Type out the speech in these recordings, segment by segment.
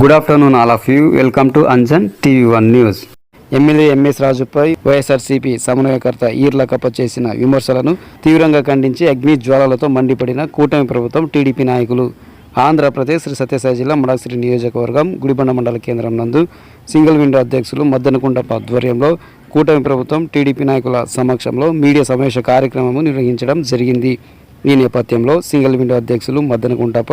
Good afternoon all of you. Welcome to Anjan TV one news. MLA MS రాజుపై YSRCP సమన్వయకర్త ఈర్లకప్ప చేసిన విమర్శలను తీవ్రంగా ఖండించి అగ్ని జ్వాలలతో మండిపడిన కూటమి ప్రభుత్వం టీడీపీ నాయకులు. ఆంధ్రప్రదేశ్ శ్రీ సత్యసాయి జిల్లా మడకశిర నియోజకవర్గం గుడిబండ మండల కేంద్రం నందు సింగిల్ విండో అధ్యక్షులు మద్దనకుంటప్ప ఆధ్వర్యంలో కూటమి ప్రభుత్వం టీడీపీ నాయకుల సమక్షంలో మీడియా సమావేశ కార్యక్రమం నిర్వహించడం జరిగింది. ఈ నేపథ్యంలో సింగిల్ విండో అధ్యక్షులు మద్దనకుంటప్ప,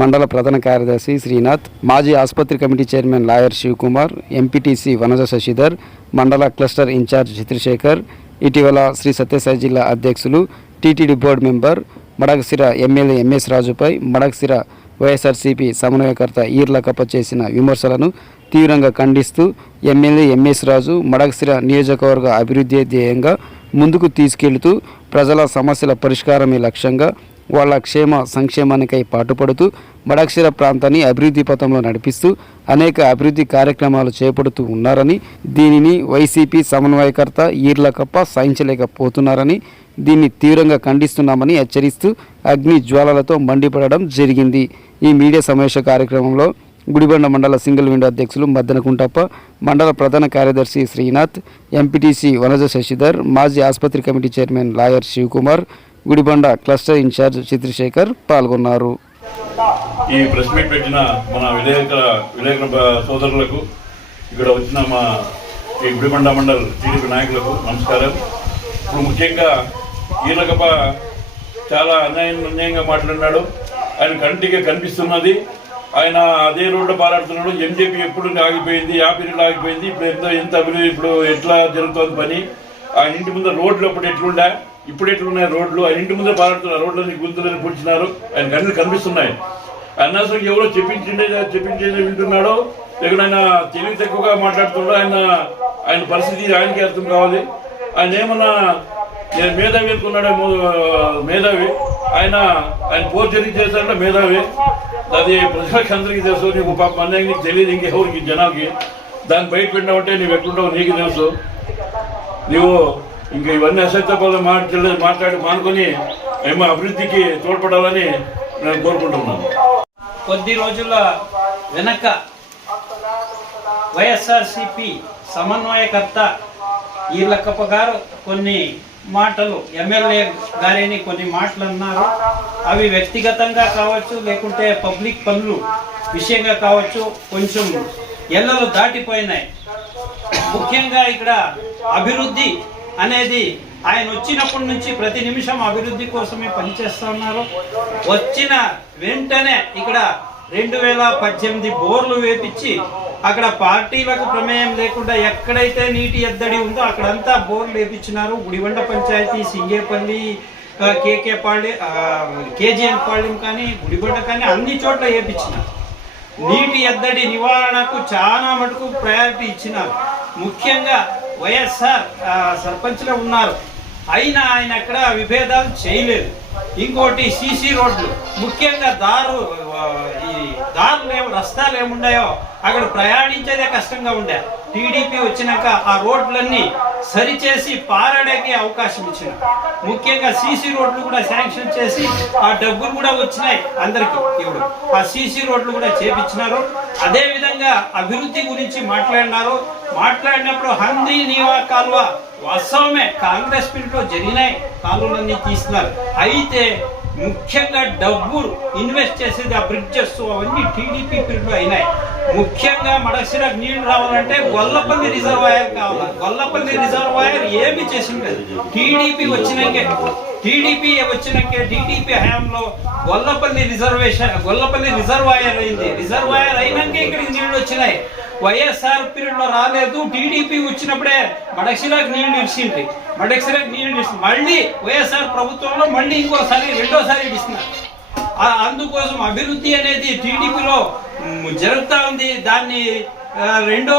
మండల ప్రధాన కార్యదర్శి శ్రీనాథ్, మాజీ ఆసుపత్రి committee chairman lawyer Shivakumar, MPTC Vanaja Sasidhar, మండల క్లస్టర్ ఇన్ఛార్జ్ చిత్రశేఖర్, ఇటీవల శ్రీ సత్యసాయి జిల్లా అధ్యక్షులు, TTD board member, Madakasira MLA MS రాజుపై మడకశిర వైఎస్ఆర్సీపీ సమన్వయకర్త ఈర్లకప్ప చేసిన విమర్శలను తీవ్రంగా ఖండిస్తూ ఎమ్మెల్యే ఎంఎస్ రాజు మడకశిర నియోజకవర్గ అభివృద్ధి ధ్యేయంగా ముందుకు తీసుకెళ్తూ ప్రజల సమస్యల పరిష్కారమే లక్ష్యంగా వాళ్ళ క్షేమ సంక్షేమానికై పాటుపడుతూ మడకశిర ప్రాంతాన్ని అభివృద్ధి పథంలో నడిపిస్తూ అనేక అభివృద్ధి కార్యక్రమాలు చేపడుతూ ఉన్నారని, దీనిని వైసీపీ సమన్వయకర్త ఈర్లకప్ప సహించలేకపోతున్నారని, దీన్ని తీవ్రంగా ఖండిస్తున్నామని హెచ్చరిస్తూ అగ్ని జ్వాలలతో మండిపడడం జరిగింది. ఈ మీడియా సమావేశ కార్యక్రమంలో గుడిబండ మండల సింగిల్ విండో అధ్యక్షులు మద్దనకుంటప్ప, మండల ప్రధాన కార్యదర్శి శ్రీనాథ్, ఎంపీటీసీ వనజ శశిధర్, మాజీ ఆసుపత్రి committee chairman lawyer Shivakumar, Gudibanda cluster in-charge Chitrasekhar పాల్గొన్నారు. ఈ ప్రెస్ మీట్ పెట్టిన మన విలేకరుల సోదరులకు, ఇక్కడ వచ్చిన మా ఈ గుడిబండ మండల్ టీడీపీ నాయకులకు నమస్కారం. ఇప్పుడు ముఖ్యంగా ఈర్లకప్ప చాలా అన్యాయంగా మాట్లాడినాడు. ఆయన కంటిగా కనిపిస్తున్నది. ఆయన అదే రోడ్డు పారాడుతున్నాడు. ఎంజేపీ ఎప్పుడు ఆగిపోయింది, యాపీలు ఆగిపోయింది. ఇప్పుడు ఎంత అభివృద్ధి, ఇప్పుడు ఎట్లా జరుగుతుంది పని. ఆయన ఇంటి ముందు రోడ్లు అప్పుడు ఎట్లుండా, ఇప్పుడు ఎట్లున్నాయి రోడ్లు. ఆయన ఇంటి ముందే పారాడుతున్నారు. రోడ్లని గుంతులని పూడ్చినారు. ఆయన కళ్ళు కనిపిస్తున్నాయి. అన్నసరికి ఎవరో చెప్పించేది వింటున్నాడో, లేకపోతే ఆయన తెలివి తక్కువగా మాట్లాడుతున్నాడో, ఆయన పరిస్థితి ఆయనకి అర్థం కావాలి. ఆయన ఏమన్నా నేను మేధావి అనుకున్నాడే, మేధావి ఆయన పోర్చరీ చేశాడంటే మేధావి. అది ప్రజలకు అందరికీ తెలుసు. నీకు పాప అన్యాయం నీకు తెలియదు, ఇంకెవరికి జనాలకి. దాన్ని బయట పెట్టినావంటే నువ్వు ఎట్లుంటావు నీకు తెలుసు. నువ్వు ఇంకా ఇవన్నీ అసత్యపాలు మాట్లాడి మానుకొని ఏమో అభివృద్ధికి తోడ్పడాలని నేను కోరుకుంటున్నాను. కొద్ది రోజుల వెనక వైఎస్ఆర్సీపీ సమన్వయకర్త ఈర్లకప్ప గారు కొన్ని మాటలు, ఎమ్మెల్యే గారిని కొన్ని మాటలు అన్నారు. అవి వ్యక్తిగతంగా కావచ్చు, లేకుంటే పబ్లిక్ పనులు విషయంగా కావచ్చు, కొంచెం ఎల్లలు దాటిపోయినాయి. ముఖ్యంగా ఇక్కడ అభివృద్ధి అనేది ఆయన వచ్చినప్పటి నుంచి ప్రతి నిమిషం అభివృద్ధి కోసమే పనిచేస్తూ ఉన్నారు. వచ్చిన వెంటనే ఇక్కడ 2018 బోర్లు వేపించి అక్కడ పార్టీలకు ప్రమేయం లేకుండా ఎక్కడైతే నీటి ఎద్దడి ఉందో అక్కడంతా బోర్లు వేపించినారు. గుడిబండ పంచాయతీ, సింగేపల్లి, కేజీఎన్ పాళ్యం కానీ, గుడిబండ కానీ అన్ని చోట్ల వేపించినారు. నీటి ఎద్దడి నివారణకు చాలా మటుకు ప్రయారిటీ ఇచ్చినారు. ముఖ్యంగా వైఎస్ఆర్ సర్పంచ్లో ఉన్నారు, అయినా ఆయన అక్కడ విభేదాలు చేయలేదు. ఇంకోటి సీసీ రోడ్లు, ముఖ్యంగా రస్తాలు ఏముండాయో అక్కడ ప్రయాణించేదే కష్టంగా ఉండే. టీడీపీ వచ్చినాక ఆ రోడ్లన్నీ సరిచేసి పారాడేకి అవకాశం ఇచ్చిన. ముఖ్యంగా సీసీ రోడ్లు కూడా శాంక్షన్ చేసి ఆ డబ్బులు కూడా వచ్చినాయి అందరికీ. ఇప్పుడు ఆ సీసీ రోడ్లు కూడా చేపించినారు. అదేవిధంగా అభివృద్ధి గురించి మాట్లాడినప్పుడు హంద్రీ నీవా కాలువ వాస్తవమే కాంగ్రెస్ పీరియడ్లో జరిగినాయి, కాలువలన్నీ తీస్తున్నారు. అయితే ముఖ్యంగా డబ్బులు ఇన్వెస్ట్ చేసేది ఆ బ్రిడ్జెస్ అవన్నీ టీడీపీ పీరియడ్లో అయినాయి. ముఖ్యంగా మడకశిరకు నీళ్లు రావాలంటే గొల్లపల్లి రిజర్వాయర్ కావాలి. గొల్లపల్లి రిజర్వాయర్ ఏమి చేసింది టీడీపీ వచ్చినాకే టీడీపీ హయాంలో గొల్లపల్లి రిజర్వాయర్ అయింది. రిజర్వాయర్ అయినాకే ఇక్కడికి నీళ్లు వచ్చినాయి. వైఎస్ఆర్ పీరియడ్ లో రాలేదు. టీడీపీ వచ్చినప్పుడే మడకశిరకు నీళ్లు ఇచ్చింది. మళ్ళీ వైఎస్ఆర్ ప్రభుత్వంలో మళ్ళీ రెండోసారి ఇస్తున్నారు. అందుకోసం అభివృద్ధి అనేది టీడీపీలో జరుగుతూ ఉంది. దాన్ని రెండో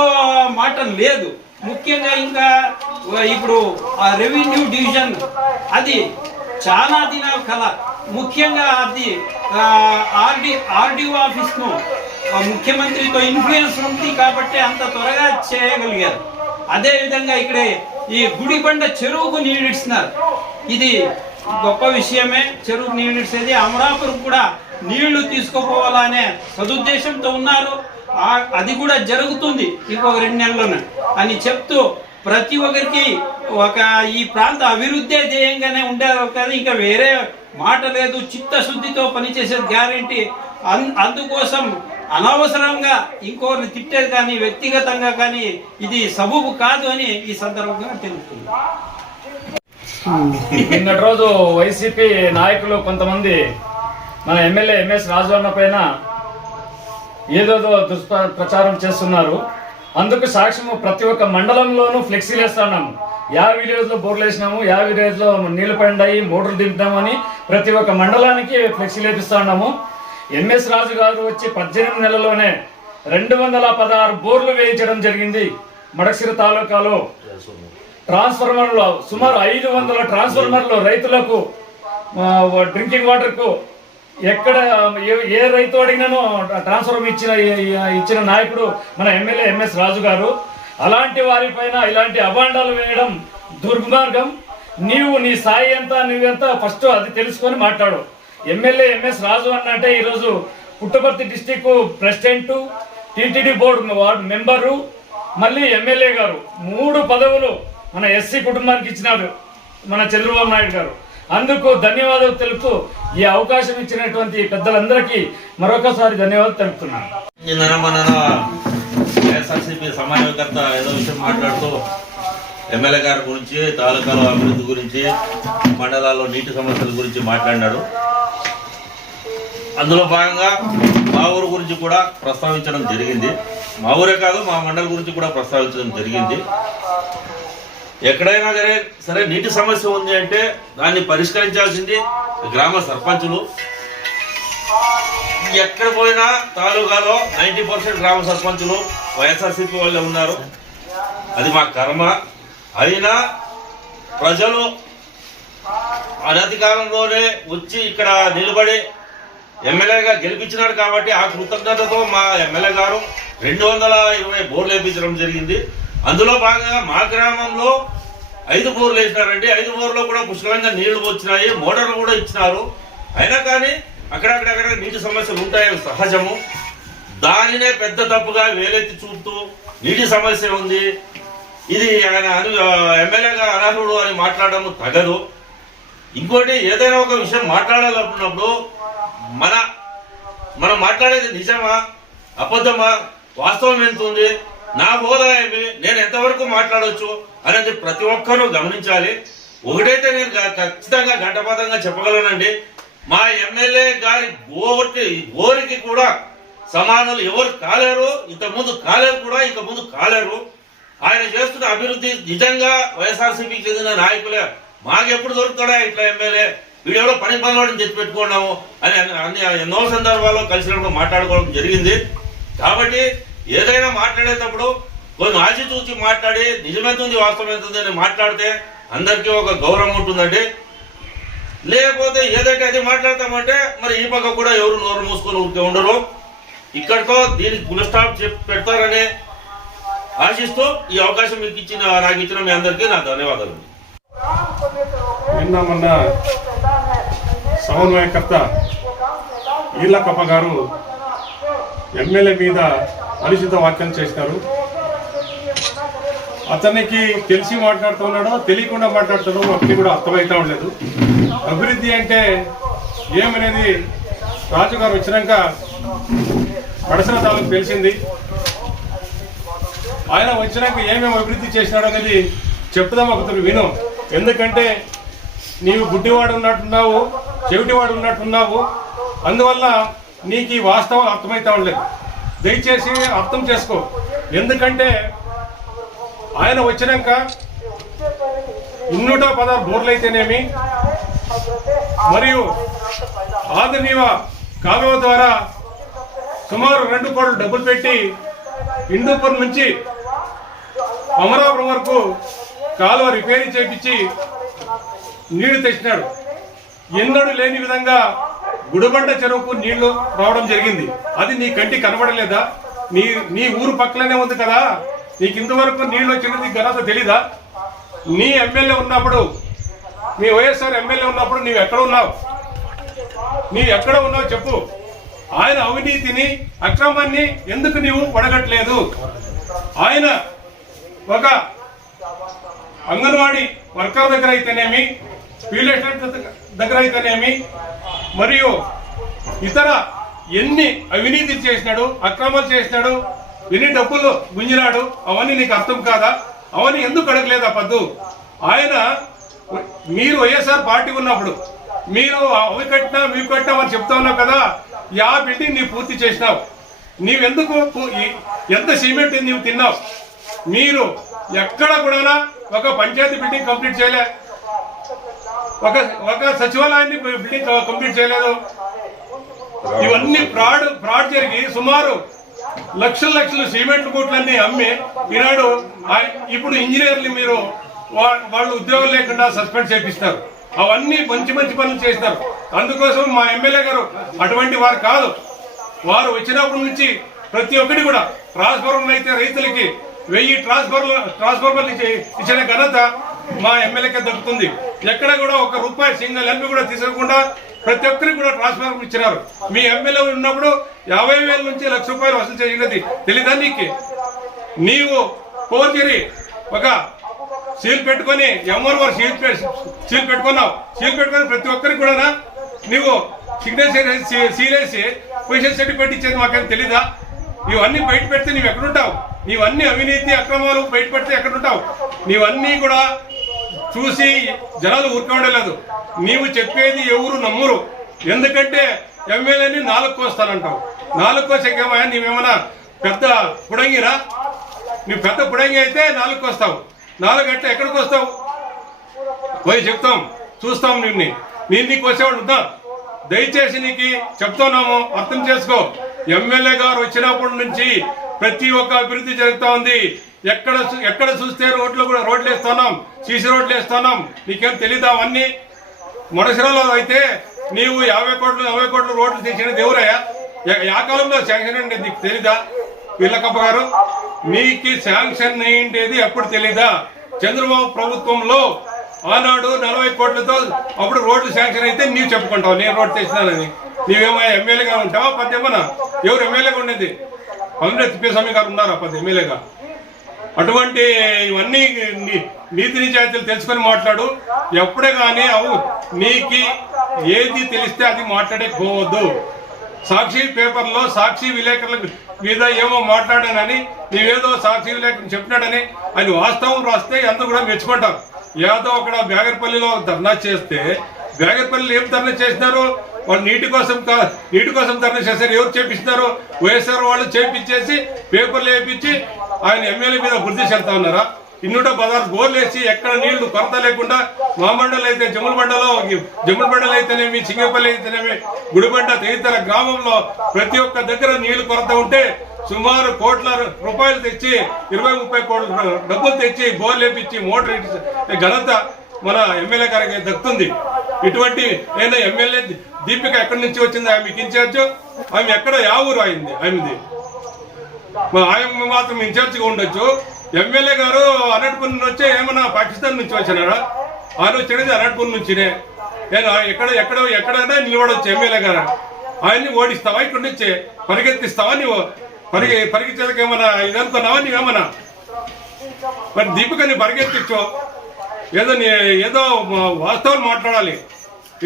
మాట లేదు. ముఖ్యంగా ఇంకా ఇప్పుడు రెవెన్యూ డివిజన్ అది చాలా దినాల కల. ముఖ్యంగా అది ఆర్డీఓ ఆఫీస్ను ముఖ్యమంత్రితో ఇన్ఫ్లుయెన్స్ ఉంది కాబట్టి అంత త్వరగా చేయగలిగారు. అదేవిధంగా ఇక్కడ ఈ గుడిబండ చెరువుకు నీడిస్తున్నారు. ఇది గొప్ప విషయమే. చెరువుకు నీడిసేది. అమరాపురం కూడా నీళ్లు తీసుకుపోవాలనే సదుద్దేశంతో ఉన్నారు. అది కూడా జరుగుతుంది ఇంకొక 2 నెలల్లోనే అని చెప్తూ ప్రతి ఒక్కరికి ఈ ప్రాంత అభివృద్ధి ధ్యేయంగానే ఉండేది కానీ ఇంకా వేరే మాట లేదు. చిత్తశుద్ధితో పనిచేసే గ్యారెంటీ. అందుకోసం అనవసరంగా ఇంకోరిని తిట్టేది కానీ వ్యక్తిగతంగా కానీ ఇది సబబు కాదు అని ఈ సందర్భంగా తెలుపుతుంది. నిన్నటి రోజు వైసీపీ నాయకులు కొంతమంది మన ఎమ్మెల్యే ఎంఎస్ రాజు అన్న పైన ఏదోదో దుష్ప్రచారం చేస్తున్నారు. అందుకు సాక్ష్యము ప్రతి ఒక్క మండలంలోనూ ఫ్లెక్సీలు వేస్తున్నాము. యా విలేజ్లో బోర్లు వేసినాము, యా విలేజ్లో నీళ్లు పడినాయి, మోటార్లు దింపుతామని ప్రతి ఒక్క మండలానికి ఫ్లెక్సీలు వేపిస్తున్నాము. ఎంఎస్ రాజు గారు వచ్చి 18 నెలల్లోనే 216 బోర్లు వేయించడం జరిగింది. మడకశిర తాలూకాలో ట్రాన్స్ఫార్మర్లు సుమారు 500 ట్రాన్స్ఫార్మర్లు రైతులకు డ్రింకింగ్ వాటర్కు ఎక్కడ ఏ రైతు అడిగినానో ట్రాన్స్ఫార్మర్ ఇచ్చిన నాయకుడు మన ఎమ్మెల్యే ఎంఎస్ రాజు గారు. అలాంటి వారిపైన ఇలాంటి అభాండాలు వేయడం దుర్మార్గం. నీవు నీ స్థాయి ఎంత నువ్వెంత ఫస్ట్ అది తెలుసుకొని మాట్లాడు. ఎమ్మెల్యే ఎంఎస్ రాజు అన్నంటే ఈరోజు Puttaparthi district president, TTD board ward member, మళ్ళీ ఎమ్మెల్యే గారు 3 పదవులు మన ఎస్సీ కుటుంబానికి ఇచ్చినాడు మన చంద్రబాబు నాయుడు గారు. అందుకు ధన్యవాదాలు తెలుపుతూ ఈ అవకాశం ఇచ్చినటువంటి పెద్దలందరికీ మరొకసారి ధన్యవాదాలు తెలుపుతున్నాను. మన వైఎస్ఆర్సీపీ సమన్వయకర్త ఏదో విషయం మాట్లాడుతూ ఎమ్మెల్యే గారి గురించి, తాలూకాల అభివృద్ధి గురించి, మండలాల్లో నీటి సమస్యల గురించి మాట్లాడినాడు. అందులో భాగంగా మా ఊరు గురించి కూడా ప్రస్తావించడం జరిగింది. మా ఊరే కాదు, మా మండలం గురించి కూడా ప్రస్తావించడం జరిగింది. ఎక్కడైనా సరే నీటి సమస్య ఉంది అంటే దాన్ని పరిష్కరించాల్సింది గ్రామ సర్పంచులు. ఎక్కడ పోయినా తాలూకాలో 90% గ్రామ సర్పంచులు వైఎస్ఆర్సీపీ వాళ్ళే ఉన్నారు. అది మా కర్మ. అయినా ప్రజలు అనతి కాలంలోనే వచ్చి ఇక్కడ నిలబడి ఎమ్మెల్యేగా గెలిపించినారు కాబట్టి ఆ కృతజ్ఞతతో మా ఎమ్మెల్యే గారు 220 బోర్లు వేయించడం జరిగింది. అందులో భాగంగా మా గ్రామంలో 5 బోర్లు వేసినారండి. 5 బోర్లో కూడా పుష్కలంగా నీళ్లు వచ్చినాయి, మోటార్లు కూడా ఇచ్చినారు. అయినా కానీ అక్కడక్కడ నీటి సమస్యలు ఉంటాయని సహజము. దానినే పెద్ద తప్పుగా వేలెత్తి చూపుతూ నీటి సమస్య ఉంది, ఇది ఆయన ఎమ్మెల్యేగా అనర్హుడు అని మాట్లాడడం తగదు. ఇంకోటి, ఏదైనా ఒక విషయం మాట్లాడాలనుకున్నప్పుడు మనం మాట్లాడేది నిజమా అబద్ధమా, వాస్తవం ఎంత ఉంది, నా హోదా ఏమి, నేను ఎంతవరకు మాట్లాడవచ్చు అనేది ప్రతి ఒక్కరూ గమనించాలి. ఒకటైతే నేను ఖచ్చితంగా ఘంటపాతంగా చెప్పగలనండి, మా ఎమ్మెల్యే గారి ఓరికి కూడా సమానులు ఎవరు కాలేరు, ఇంతకుముందు కాలేరు కూడా, ఇంక ముందు కాలేరు. ఆయన చేస్తున్న అభివృద్ధి నిజంగా వైఎస్ఆర్సీపీకి చెందిన నాయకులే. మాకెప్పుడు దొరుకుతాడా ఇట్లా ఎమ్మెల్యే, వీడియోలో పనివాడిని తెచ్చి పెట్టుకున్నాము అని ఎన్నో సందర్భాల్లో కలిసినప్పుడు మాట్లాడుకోవడం జరిగింది. కాబట్టి ఏదైనా మాట్లాడేటప్పుడు కొన్ని ఆచితూచి మాట్లాడి నిజమెంతుంది వాస్తవం ఎంతుంది అని మాట్లాడితే అందరికీ ఒక గౌరవం ఉంటుందండి. లేకపోతే ఏదైతే అది మాట్లాడతామంటే మరి ఈ పక్క కూడా ఎవరు నోరు మూసుకొని ఊరికే ఉండరు. ఇక్కడితో దీనికి ఫుల్ స్టాప్ పెడతారని ఆశిస్తూ ఈ అవకాశం నాకు ఇచ్చిన మీ అందరికీ నా ధన్యవాదాలు. మొన్న సమన్వయకర్త ఈర్లకప్ప గారు ఎమ్మెల్యే మీద అనుచిత వ్యాఖ్యలు చేసినారు. అతనికి తెలిసి మాట్లాడుతున్నాడో తెలియకుండా మాట్లాడుతున్నాడో అప్పటికి కూడా అర్థమవుతా ఉండలేదు. అభివృద్ధి అంటే ఏమనేది రాజుగారు వచ్చినాక పడసల తాలూకు తెలిసింది. ఆయన వచ్చినాక ఏమేమి అభివృద్ధి చేసినాడు అనేది చెప్దాం ఒకసారి విను. ఎందుకంటే నీవు గుడ్డివాడు ఉన్నట్టున్నావు, చెవిటివాడు ఉన్నట్టున్నావు, అందువల్ల నీకు ఈ వాస్తవం అర్థమవుతా ఉండలేదు. దయచేసి అర్థం చేసుకో. ఎందుకంటే ఆయన వచ్చినాక 216 బోర్లు అయితేనేమి, మరియు ఆదినీవ కాలువ ద్వారా సుమారు 2 కోట్ల డబ్బులు పెట్టి హిందూపూర్ నుంచి అమరాపురం వరకు కాలువ రిపేరీ చేపించి నీళ్లు తెచ్చినాడు. ఎన్నడూ లేని విధంగా గుడిబండ చెరువుకు నీళ్లు రావడం జరిగింది. అది నీ కంటికి కనబడలేదా? నీ ఊరు పక్కలనే ఉంది కదా, నీకు ఇంతవరకు నీళ్లు వచ్చినది ఘనత తెలీదా? నీ ఎమ్మెల్యే ఉన్నప్పుడు, మీ వైఎస్ఆర్ ఎమ్మెల్యే ఉన్నప్పుడు నీవు ఎక్కడ ఉన్నావు చెప్పు. ఆయన అవినీతిని అక్రమాన్ని ఎందుకు నీవు పడగట్లేదు? ఆయన ఒక అంగన్వాడీ వర్కర్ దగ్గర అయితేనేమి, ఫీల్డ్ అసిస్టెంట్ దగ్గర అయితేనేమి, మరియు ఇతర ఎన్ని అవినీతి చేసినాడు, అక్రమాలు చేసినాడు, ఎన్ని డబ్బులు గుంజినాడు, అవన్నీ నీకు అర్థం కాదా? అవన్నీ ఎందుకు అడగలేదా పద్దు? ఆయన మీరు వైఎస్ఆర్ పార్టీ ఉన్నప్పుడు మీరు అవి కట్టినా ఇవి కట్టినా అని చెప్తా ఉన్నావు కదా, ఆ బిల్డింగ్ నీవు పూర్తి చేసినావు. నీవెందుకు ఎంత సిమెంట్ నీవు తిన్నావు? మీరు ఎక్కడ కూడా ఒక పంచాయతీ బిల్డింగ్ కంప్లీట్ చేయలే, ఒక సచివాలయాన్ని బిల్డింగ్ కంప్లీట్ చేయలేదు. ఇవన్నీ ఫ్రాడ్ జరిగి సుమారు లక్షలు సిమెంట్ కోట్లన్నీ అమ్మి ఈనాడు ఇప్పుడు ఇంజనీర్లు మీరు వాళ్ళు ఉద్యోగం లేకుండా సస్పెండ్ చేపిస్తారు. అవన్నీ మంచి పనులు చేస్తారు. అందుకోసం మా ఎమ్మెల్యే గారు అటువంటి వారు కాదు. వారు వచ్చినప్పటి నుంచి ప్రతి ఒక్కటి కూడా ట్రాన్స్ఫార్మర్లు అయితే రైతులకి 1000 ట్రాన్స్ఫార్మర్లు ఇచ్చిన ఘనత మా ఎమ్మెల్యేకే దక్కుతుంది. ఎక్కడ కూడా ₹1 సింగిల్ ఎంపీ కూడా తీసుకోకుండా ప్రతి ఒక్కరికి కూడా ట్రాన్స్ఫార్మర్ ఇచ్చినారు. మీ ఎమ్మెల్యే ఉన్నప్పుడు 50,000 నుంచి ₹1,00,000 వసూలు చేసినది తెలీదా నీకు? నీవు ఫోర్జరీ ఒక సీల్ పెట్టుకొని ఎంఆర్ఓ సీల్ పెట్టుకున్నావు. సీల్ పెట్టుకొని ప్రతి ఒక్కరికి కూడా నీవు సిగ్నేచర్ సీలేసి పొజిషన్ సర్టిఫికేట్ ఇచ్చేది మాకేం తెలీదా? ఇవన్నీ బయట పెడితే నీవు ఎక్కడుంటావు? నీవన్నీ అవినీతి అక్రమాలు బయట పెడితే ఎక్కడుంటావు? నీవన్నీ కూడా చూసి జనాలు ఊరుకోవడలేదు. నీవు చెప్పేది ఎవరు నమ్మరు. ఎందుకంటే ఎమ్మెల్యేని 4 కోస్తానంటావు. 4 కోసేకేమయ్యా? నీవేమన్నా పెద్ద పుడంగిరా? నువ్వు పెద్ద పుడంగి అయితే 4 కోస్తావు. 4 అంటే ఎక్కడికి వస్తావు? పోయి చెప్తాం, చూస్తాం. నీకు వచ్చేవాడు ఉందా? దయచేసి నీకు చెప్తున్నాము, అర్థం చేసుకో. ఎమ్మెల్యే గారు వచ్చినప్పటి నుంచి ప్రతి ఒక్క అభివృద్ధి జరుగుతూ ఉంది. ఎక్కడ చూస్తే రోడ్లు వేస్తున్నాం, సీసీ రోడ్లు వేస్తున్నాం. నీకేం తెలీదా? అవన్నీ మొడసిరలో అయితే నీవు 50 కోట్లు రోడ్లు తీసినది ఎవరయ్యా? ఆ కాలంలో శాంక్షన్ ఉండేది నీకు తెలీదా? వీళ్ళకప్ప గారు నీకు శాంక్షన్ అయ్యిండేది ఎప్పుడు తెలీదా? చంద్రబాబు ప్రభుత్వంలో ఆనాడు 40 కోట్లతో అప్పుడు రోడ్లు శాంక్షన్ అయితే నీవు చెప్పుకుంటావు నేను రోడ్డు తెచ్చినానని. నీవేమో ఎమ్మెల్యేగా ఉంటావా? పద్యమన్నా ఎవరు ఎమ్మెల్యేగా ఉండేది? కాంగ్రెస్ తిప్పేస్వామి గారు ఉన్నారా ఎమ్మెల్యేగా? అటువంటి ఇవన్నీ నీతి నిజాయితీలు తెలుసుకొని మాట్లాడు. ఎప్పుడే కానీ నీకు ఏది తెలిస్తే అది మాట్లాడకపోవద్దు. సాక్షి పేపర్లో సాక్షి విలేకరుల మీద ఏమో మాట్లాడానని నీవేదో సాక్షి విలేకరులు చెప్పినాడని అది వాస్తవం రాస్తే అందరూ కూడా మెచ్చుకుంటారు. ఏదో అక్కడ బ్యాగర్పల్లిలో ధర్నా చేస్తే బ్యాగర్పల్లిలో ఏం ధర్నా చేసినారు? వాళ్ళు నీటి కోసం ధర్నా చేశారు. ఎవరు చేపిస్తున్నారు? వైఎస్ఆర్ వాళ్ళు చేపించేసి పేపర్లు వేయించి ఆయన ఎమ్మెల్యే మీద బుద్ధి చెప్తా ఉన్నారా? 116 బోర్లు వేసి ఎక్కడ నీళ్లు కొరత లేకుండా మా మండలం అయితే జమ్ములబండలు అయితేనేమి, చింగపల్లి అయితేనేమి, గుడిబండ తదితర గ్రామంలో ప్రతి ఒక్క దగ్గర నీళ్లు కొరత ఉంటే సుమారు కోట్ల రూపాయలు తెచ్చి 20-30 కోట్ల డబ్బులు తెచ్చి బోర్లు వేపించి మోటార్ ఘనత మన ఎమ్మెల్యే గారికి దక్కుతుంది. ఇటువంటి ఏదో ఎమ్మెల్యే దీపిక ఎక్కడి నుంచి వచ్చింది? ఆమెకి ఇన్ఛార్జ్. ఆమె ఎక్కడ ఊరు అయింది? ఆమెది ఆయన మాత్రం ఇన్ఛార్జ్గా ఉండొచ్చు. ఎమ్మెల్యే గారు అనంతపురం నుంచి వచ్చే ఏమన్నా పాకిస్తాన్ నుంచి వచ్చినారా? ఆయన వచ్చినది అనంతపురం నుంచినే. ఎక్కడైనా నిలబడవచ్చు ఎమ్మెల్యే గారు. ఆయన్ని ఓడిస్తావా? ఇక్కడి నుంచి పరిగెత్తిస్తావా? నువ్వు పరిగెత్తేందుకు ఏమన్నా ఇది అనుకున్నావా? నువ్వేమన్నా మరి దీపికని పరిగెత్తించు. ఏదో వాస్తవాలు మాట్లాడాలి.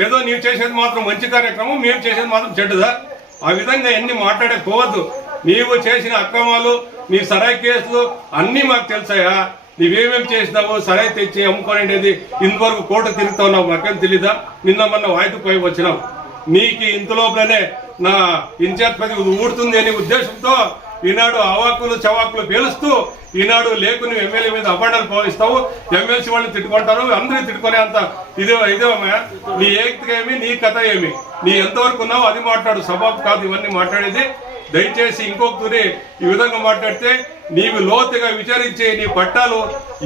ఏదో నీవు చేసేది మాత్రం మంచి కార్యక్రమం, మేము చేసేది మాత్రం చెడ్డదా? ఆ విధంగా ఎన్ని మాట్లాడకపోవద్దు. నీవు చేసిన అక్రమాలు, నీ సరాయి కేసులు అన్నీ మాకు తెలుసాయా? నీవేమేమి చేసినావు? సరాయి తెచ్చి అమ్ముకోనేది ఇంతవరకు కోట తిరుగుతా ఉన్నావు, మాకేం తెలీదా? నిన్న మొన్న వాయిదా పోయి వచ్చినావు. నీకు ఇంతలోపలనే నా ఇన్ఛార్జ్ పదవి ఊడుతుంది అనే ఉద్దేశంతో ఈనాడు అవాకులు చవాకులు పేలుస్తూ ఈనాడు లేకుని ఎమ్మెల్యే మీద అబండాలు పోయిస్తావు. ఎమ్మెల్సీ వాళ్ళని తిట్టుకుంటారు, అందరూ తిట్టుకునే అంత ఇదే నీ ఏక్తిగా ఏమి, నీ కథ ఏమి, నీ ఎంతవరకు ఉన్నావు అది మాట్లాడు. సబాబు కాదు ఇవన్నీ మాట్లాడేది. దయచేసి ఇంకొకరి ఈ విధంగా మాట్లాడితే నీవు లోతుగా విచారించి నీ పట్టాలు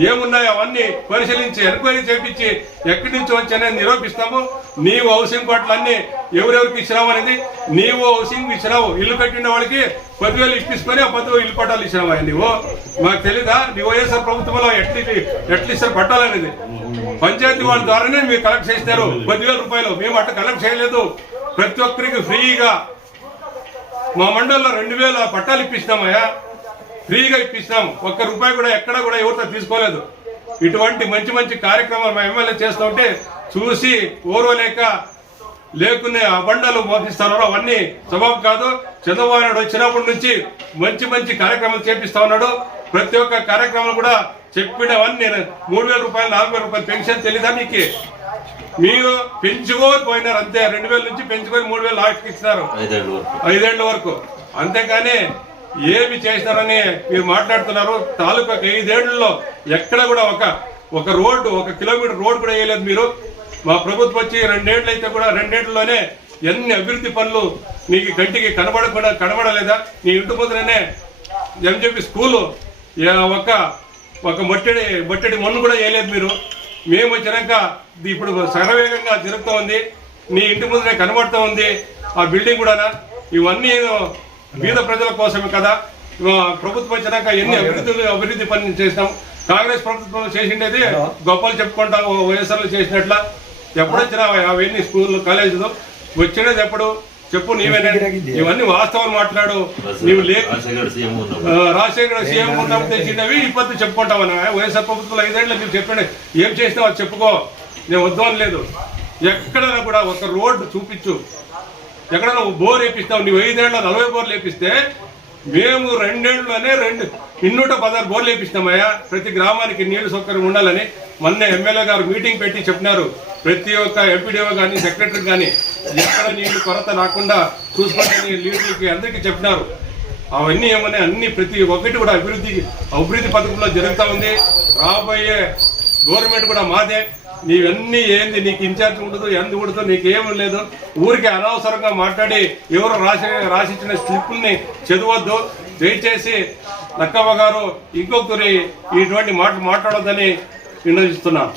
ఏమున్నాయో అవన్నీ పరిశీలించి ఎంక్వైరీ చేపించి ఎక్కడి నుంచి వచ్చానని నిరూపిస్తాము. నీవు హౌసింగ్ పట్లన్నీ ఎవరెవరికి ఇచ్చినావు అనేది, నీవు హౌసింగ్ ఇచ్చినావు, ఇల్లు కట్టిన వాళ్ళకి 10,000 ఇప్పించుకొని ఆ 10,000 ఇల్లు పట్టాలు ఇచ్చినావా? నువ్వు మాకు తెలీదా? నీ వైఎస్ఆర్ ప్రభుత్వంలో ఎట్లా ఇస్తారు పట్టాలనేది? పంచాయతీ వాళ్ళ ద్వారానే మీరు కలెక్ట్ చేస్తారు 10,000 రూపాయలు. మేము అట్లా కలెక్ట్ చేయలేదు. ప్రతి ఒక్కరికి ఫ్రీగా మా మండలంలో 2000 పట్టాలు ఇప్పిస్తామయ్యా, ఫ్రీగా ఇప్పిస్తాం. ఒక్క రూపాయి కూడా ఎక్కడ కూడా ఎవరితో తీసుకోలేదు. ఇటువంటి మంచి మంచి కార్యక్రమాలు మా ఎమ్మెల్యే చేస్తూ ఉంటే చూసి ఓర్వలేక లేకునే ఆ బండలు మోపిస్తున్నారు. అవన్నీ సబబు కాదు. చంద్రబాబు నాయుడు వచ్చినప్పటి నుంచి మంచి మంచి కార్యక్రమాలు చేపిస్తా ఉన్నాడు. ప్రతి ఒక్క కార్యక్రమం కూడా చెప్పినవన్నీ 3000 రూపాయలు 4000 రూపాయలు పెన్షన్ తెలీదా మీకు? మీరు పెంచుకొని పోయినారు అంతే. 2000 నుంచి పెంచుకొని 3000 లాస్ట్కి ఇచ్చినారు 5 ఏళ్ల వరకు. అంతేకాని ఏమి చేసినారని మీరు మాట్లాడుతున్నారు. తాలూకాకు 5 ఏళ్లలో ఎక్కడ కూడా ఒక రోడ్డు, 1 కిలోమీటర్ రోడ్డు కూడా వేయలేదు మీరు. మా ప్రభుత్వం వచ్చి 2 ఏళ్ళు అయితే కూడా 2 ఏళ్లలోనే ఎన్ని అభివృద్ధి పనులు నీకు కంటికి కనబడలేదా? నీ ఇంటి ముందరనే ఎంజేపీ స్కూలు ఒక మట్టడి మన్ను కూడా వేయలేదు మీరు. మేము వచ్చినాక ఇప్పుడు శరవేగంగా జరుగుతూ ఉంది. నీ ఇంటి ముందరే కనబడుతూ ఉంది ఆ బిల్డింగ్ కూడా. ఇవన్నీ బీద ప్రజల కోసమే కదా. ప్రభుత్వం వచ్చినాక ఎన్ని అభివృద్ధి పనులు చేసినాం. కాంగ్రెస్ ప్రభుత్వం చేసిండేది గొప్పలు చెప్పుకుంటాం వైఎస్ఆర్లు చేసినట్ల. ఎప్పుడొచ్చినా అవన్నీ స్కూళ్ళు కాలేజీలు వచ్చినది ఎప్పుడు చెప్పు? నీవేనా? ఇవన్నీ వాస్తవాలు మాట్లాడు. నీవు రాజశేఖర సీఎం ఉన్నప్పుడు తెచ్చినవి ఇప్పటి చెప్పుకుంటావన్నా. వైఎస్ఆర్ ప్రభుత్వంలో 5 ఏళ్ళు నువ్వు చెప్పండి ఏం చేసినావు అది చెప్పుకో. నేను వద్దామని లేదు. ఎక్కడైనా కూడా ఒక రోడ్డు చూపించు. ఎక్కడైనా బోర్ వేపిస్తావు. నువ్వు 5 ఏళ్ళలో 40 బోర్లు వేపిస్తే మేము 2 ఏళ్ళలోనే 216 బోర్లు వేపిస్తామయ్యా. ప్రతి గ్రామానికి నీళ్లు సౌకర్యం ఉండాలని మొన్న ఎమ్మెల్యే గారు మీటింగ్ పెట్టి చెప్పినారు. ప్రతి ఒక్క ఎంపీడీఓ కానీ సెక్రటరీ కానీ ఎక్కడ నీళ్లు కొరత రాకుండా చూసుకుంటే లీడర్లకి అందరికీ చెప్పినారు. అవన్నీ ఏమన్నా అన్ని ప్రతి ఒక్కటి కూడా అభివృద్ధి పథకంలో జరుగుతూ ఉంది. రాబోయే గవర్నమెంట్ కూడా మాదే. నీవన్నీ ఏంది, నీకు ఇన్ఛార్జ్ ఉండదు, ఎందుకు ఉండదు, నీకేమీ లేదు. ఊరికి అనవసరంగా మాట్లాడి ఎవరు రాసిచ్చిన స్లిప్పుల్ని చదవద్దు. దయచేసి నక్కవ్వ గారు ఇంకొకరి ఇటువంటి మాట్లాడొద్దని విన్నవిస్తున్నాను.